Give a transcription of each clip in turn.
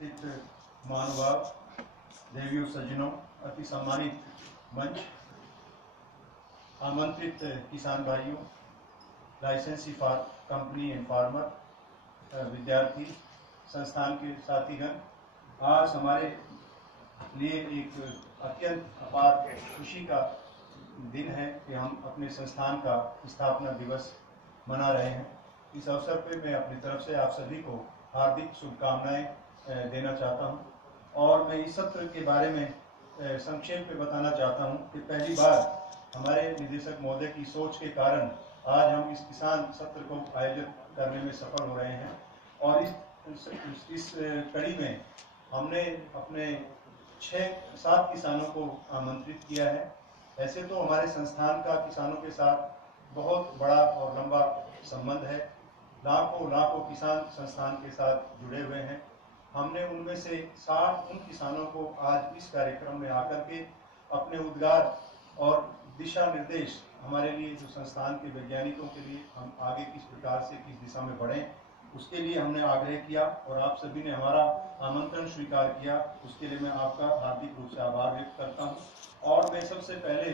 उपस्थित महानुभाव, देवियों, सज्जनों, अति सम्मानित मंच, आमंत्रित किसान भाइयों, लाइसेंसी कंपनी एंड फार्मर, विद्यार्थी, संस्थान के साथीगण, आज हमारे लिए एक अत्यंत अपार खुशी का दिन है कि हम अपने संस्थान का स्थापना दिवस मना रहे हैं। इस अवसर पर मैं अपनी तरफ से आप सभी को हार्दिक शुभकामनाएं देना चाहता हूं और मैं इस सत्र के बारे में संक्षेप में बताना चाहता हूं कि पहली बार हमारे निदेशक महोदय की सोच के कारण आज हम इस किसान सत्र को आयोजित करने में सफल हो रहे हैं और इस कड़ी में हमने अपने 6-7 किसानों को आमंत्रित किया है। ऐसे तो हमारे संस्थान का किसानों के साथ बहुत बड़ा और लंबा संबंध है। लाखों किसान संस्थान के साथ जुड़े हुए हैं। हमने उनमें से 60 उन किसानों को आज इस कार्यक्रम में आकर के अपने उद्गार और दिशा निर्देश हमारे लिए, जो संस्थान के वैज्ञानिकों के लिए हम आगे किस प्रकार से किस दिशा में बढ़ें, उसके लिए हमने आग्रह किया और आप सभी ने हमारा आमंत्रण स्वीकार किया। उसके लिए मैं आपका हार्दिक रूप से आभार व्यक्त करता हूं। और मैं सबसे पहले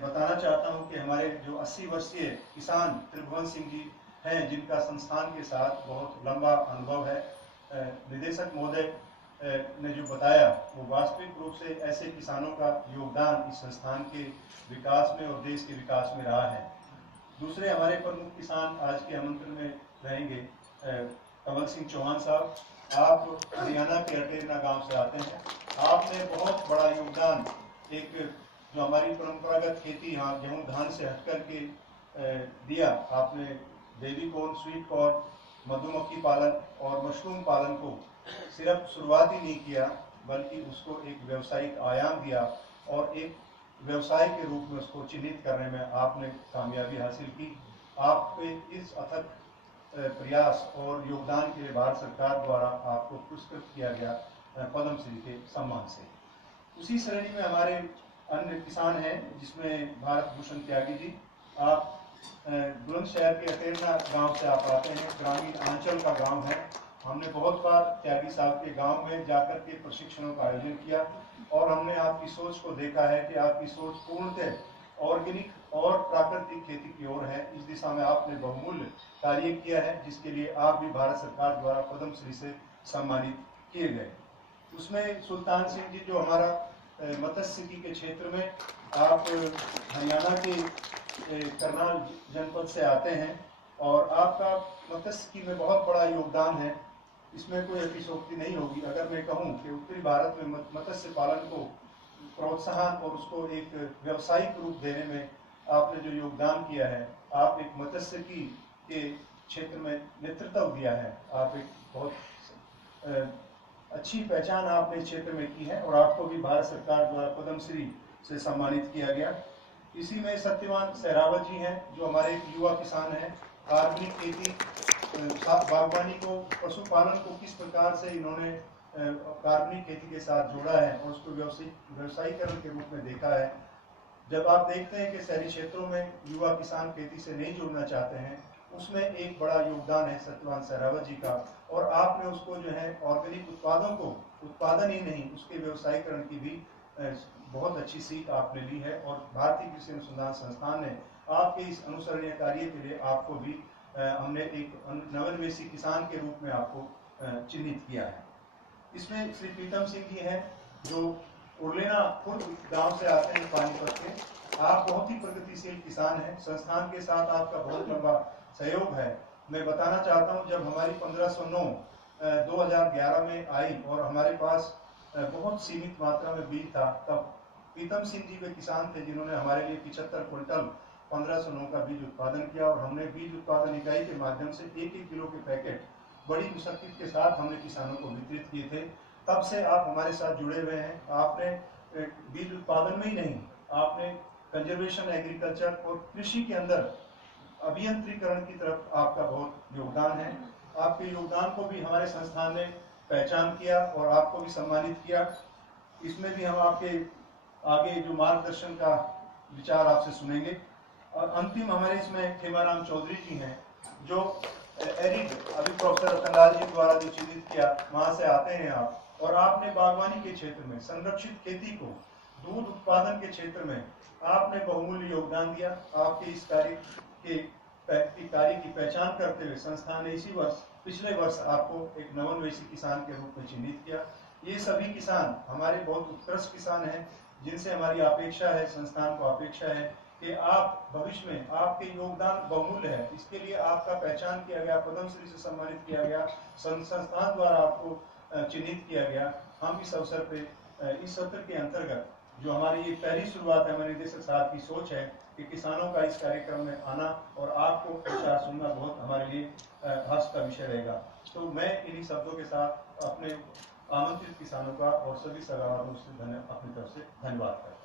बताना चाहता हूं कि हमारे जो 80 वर्षीय किसान त्रिभुवन सिंह जी हैं, जिनका संस्थान के साथ बहुत लंबा अनुभव है, निदेशक महोदय ने जो बताया वो वास्तविक रूप से ऐसे किसानों का योगदान इस संस्थान के विकास में और देश के विकास में रहा है। दूसरे हमारे प्रमुख किसान आज के आमंत्रण में रहेंगे कमल सिंह चौहान साहब। आप हरियाणा के अटेरना गांव से आते हैं। आपने बहुत बड़ा योगदान, एक जो हमारी परंपरागत खेती यहाँ गेहूँ धान से हटकर के दिया। आपने बेबी कॉर्न, स्वीट कॉर्न, मधुमक्खी पालन और मशरूम पालन को सिर्फ शुरुआत ही नहीं किया, बल्कि उसको एक व्यावसायिक आयाम दिया और एक व्यवसाय के रूप में उसको चिन्हित करने में आपने कामयाबी हासिल की। आपके इस अथक प्रयास और योगदान के लिए भारत सरकार द्वारा आपको पुरस्कृत किया गया पद्म श्री के सम्मान से। उसी श्रेणी में हमारे अन्य किसान हैं, जिसमें भारत भूषण त्यागी जी। आप बुलंदशहर के अटेरना गांव से आप आते हैं, ग्रामीण आंचल का गांव है। हमने बहुत बार त्यागी साहब के गांव में जाकर के प्रशिक्षणों का आयोजन किया और हमने आपकी सोच को देखा है कि आपकी सोच पूर्णतः ऑर्गेनिक और प्राकृतिक खेती की ओर है। इस दिशा में आपने बहुमूल्य कार्य किया है, जिसके लिए आप भी भारत सरकार द्वारा पद्म श्री से सम्मानित किए गए। उसमें सुल्तान सिंह जी, जो हमारा मत्स्यिकी के क्षेत्र में, आप हरियाणा के करनाल जनपद से आते हैं और आपका मत्स्यिकी में बहुत बड़ा योगदान है। इसमें कोई अतिशयोक्ति नहीं होगी अगर मैं कहूं कि उत्तरी भारत में मत्स्य पालन को प्रोत्साहन और उसको एक व्यावसायिक रूप देने में आपने जो योगदान किया है, आप एक मत्स्यिकी के क्षेत्र में नेतृत्व दिया है। आप एक बहुत अच्छी पहचान आपने इस क्षेत्र में की है और आपको भी भारत सरकार द्वारा पद्म श्री से सम्मानित किया गया। इसी में सत्यवान सहरावत जी हैं, जो हमारे एक युवा किसान हैं। ऑर्गेनिक खेती, बागवानी को, पशुपालन को किस प्रकार से इन्होंने कार्बनिक खेती के साथ जोड़ा है और उसको व्यवसायीकरण के रूप में देखा है। जब आप देखते हैं कि शहरी क्षेत्रों में युवा किसान खेती से नहीं जुड़ना चाहते हैं, उसमें एक बड़ा योगदान है सत्यवान सहरावत जी का। और आपने उसको जो है ऑर्गेनिक उत्पादों को, उत्पादन ही नहीं उसके व्यवसायीकरण की भी बहुत अच्छी सीख आपने ली है और भारतीय कृषि अनुसंधान संस्थान ने आपके इस अनुसरणीय कार्य के लिए आपको भी हमने एक नवोन्मेषी किसान के रूप में आपको चिन्हित किया है। इसमें श्री प्रीतम सिंह जी हैं, जो उर्लेना खुद गांव से आते हैं, पानीपत के। आप बहुत ही प्रगतिशील किसान हैं। संस्थान के साथ आपका बहुत लंबा सहयोग है। मैं बताना चाहता हूं, जब हमारी 1509 2011 में आई और हमारे पास बहुत सीमित मात्रा में बीज था, तब प्रीतम सिंह जी वे किसान थे जिन्होंने हमारे लिए 75 क्विंटल 1509 का बीज उत्पादन किया और हमने बीज उत्पादन इकाई के माध्यम से 1-1 किलो के पैकेट बड़ी मुशक्कत के साथ हमने किसानों को वितरित किए थे। तब से आप हमारे साथ जुड़े हुए हैं। आपने बीज उत्पादन में ही नहीं, आपने कंजर्वेशन एग्रीकल्चर और कृषि के अंदर अभियंत्रीकरण की तरफ आपका बहुत योगदान है। आपके योगदान को भी हमारे संस्थान ने पहचान किया और आपको भी सम्मानित किया। इसमें भी हम आपके आगे जो मार्गदर्शन का विचार आपसे सुनेंगे। और अंतिम हमारे इसमें खेमाराम चौधरी जी हैं, जो एरिड, अभी प्रोफेसर रतनलाल जी द्वारा जो चिन्हित किया, वहां से आते हैं आप, और आपने बागवानी के क्षेत्र में, संरक्षित खेती को, दूध उत्पादन के क्षेत्र में आपने बहुमूल्य योगदान दिया। आपके इस कार्य की पहचान करते हुए संस्थान ने इसी वर्ष, पिछले वर्ष आपको एक नवोन्वेषी किसान के रूप में चिन्हित किया। ये सभी किसान हमारे बहुत उत्कृष्ट किसान हैं, जिनसे हमारी अपेक्षा है, संस्थान को अपेक्षा है कि आप भविष्य में, आपके योगदान बहुमूल्य है, इसके लिए आपका पहचान किया गया, पद्मश्री से सम्मानित किया गया, संस्थान द्वारा आपको चिन्हित किया गया। हम इस अवसर पे, इस सत्र के अंतर्गत जो हमारी ये पहली शुरुआत है, हमारे निदेशक साहब की सोच है कि किसानों का इस कार्यक्रम में आना और आपको विचार सुनना बहुत हमारे लिए हर्ष का विषय रहेगा। तो मैं इन्हीं शब्दों के साथ अपने आमंत्रित किसानों का और सभी सगावारों से अपनी तरफ से धन्यवाद करता हूँ।